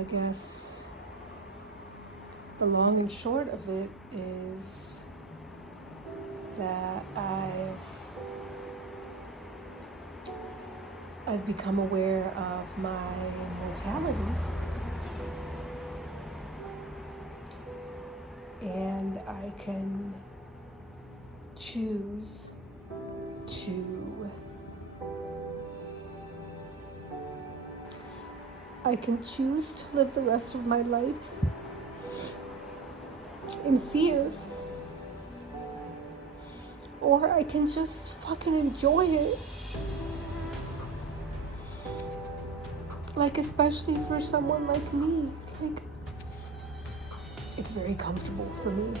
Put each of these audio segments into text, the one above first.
I guess the long and short of it is that I've become aware of my mortality, and I can choose to live the rest of my life in fear, or I can just fucking enjoy it. Like, especially for someone like me, like, it's very comfortable for me.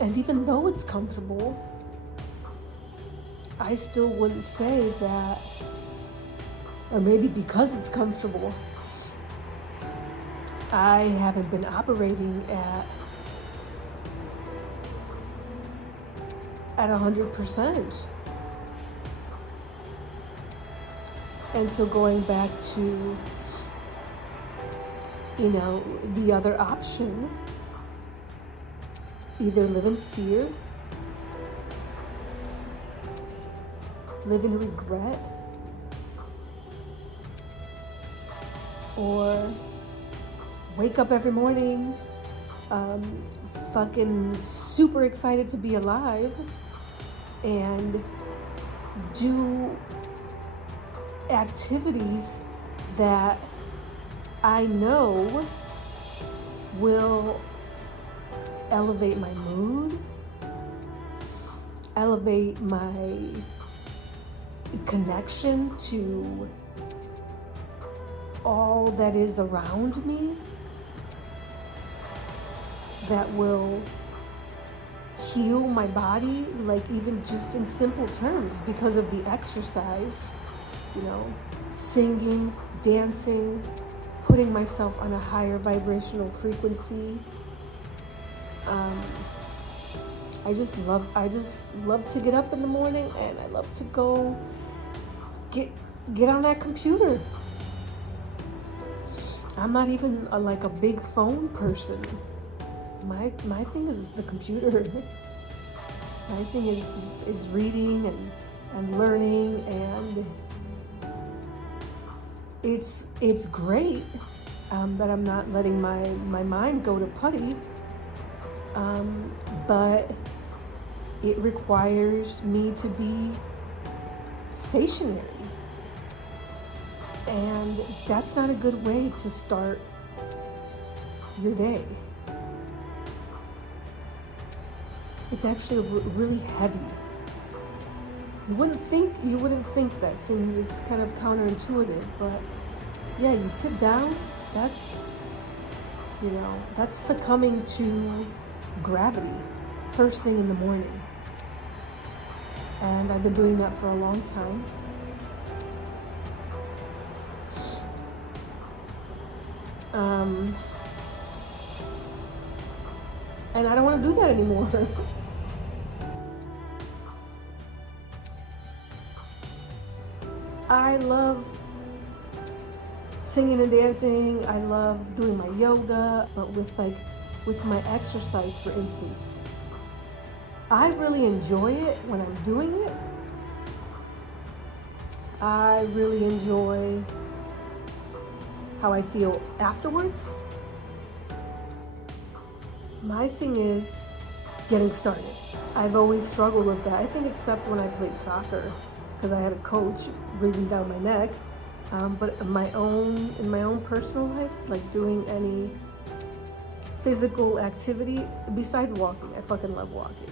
And even though it's comfortable, I still wouldn't say that, or maybe because it's comfortable, I haven't been operating at 100%. And so going back to, the other option, either live in fear, live in regret, or wake up every morning fucking super excited to be alive and do activities that I know will elevate my mood, elevate my connection to all that is around me, that will heal my body, like even just in simple terms because of the exercise, singing, dancing, putting myself on a higher vibrational frequency. I just love to get up in the morning, and I love to go get on that computer. I'm not even a big phone person. My thing is the computer. My thing is reading and learning, and it's great that I'm not letting my mind go to putty, but it requires me to be stationary, and that's not a good way to start your day. It's actually really heavy. You wouldn't think that, since it's kind of counterintuitive, but yeah, you sit down, that's succumbing to gravity first thing in the morning. And I've been doing that for a long time. And I don't want to do that anymore. I love singing and dancing. I love doing my yoga, but with my exercise, for instance, I really enjoy it when I'm doing it. I really enjoy how I feel afterwards. My thing is getting started. I've always struggled with that. I think except when I played soccer, because I had a coach breathing down my neck. But in my own personal life, like doing any physical activity besides walking, I fucking love walking.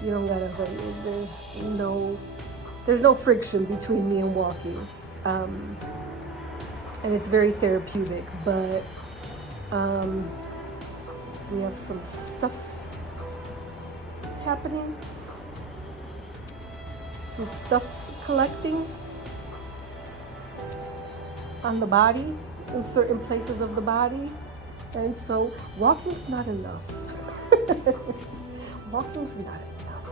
You don't gotta, there's no friction between me and walking, and it's very therapeutic. But we have some stuff happening, some stuff collecting on the body, in certain places of the body, and so walking's not enough. Walking's not enough.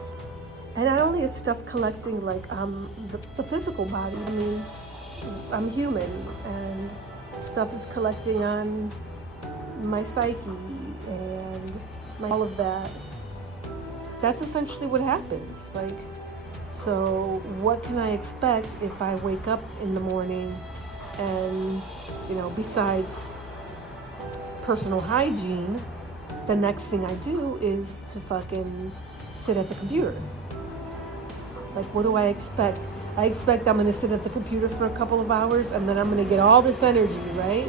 And not only is stuff collecting the physical body, I mean, I'm human, and stuff is collecting on my psyche and all of that. That's essentially what happens. Like, so what can I expect if I wake up in the morning and, besides personal hygiene, the next thing I do is to fucking sit at the computer. Like, what do I expect? I expect I'm gonna sit at the computer for a couple of hours and then I'm gonna get all this energy, right?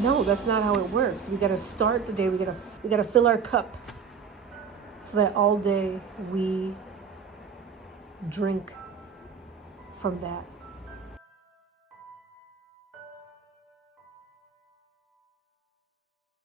No, that's not how it works. We gotta start the day. We gotta fill our cup so that all day we drink from that.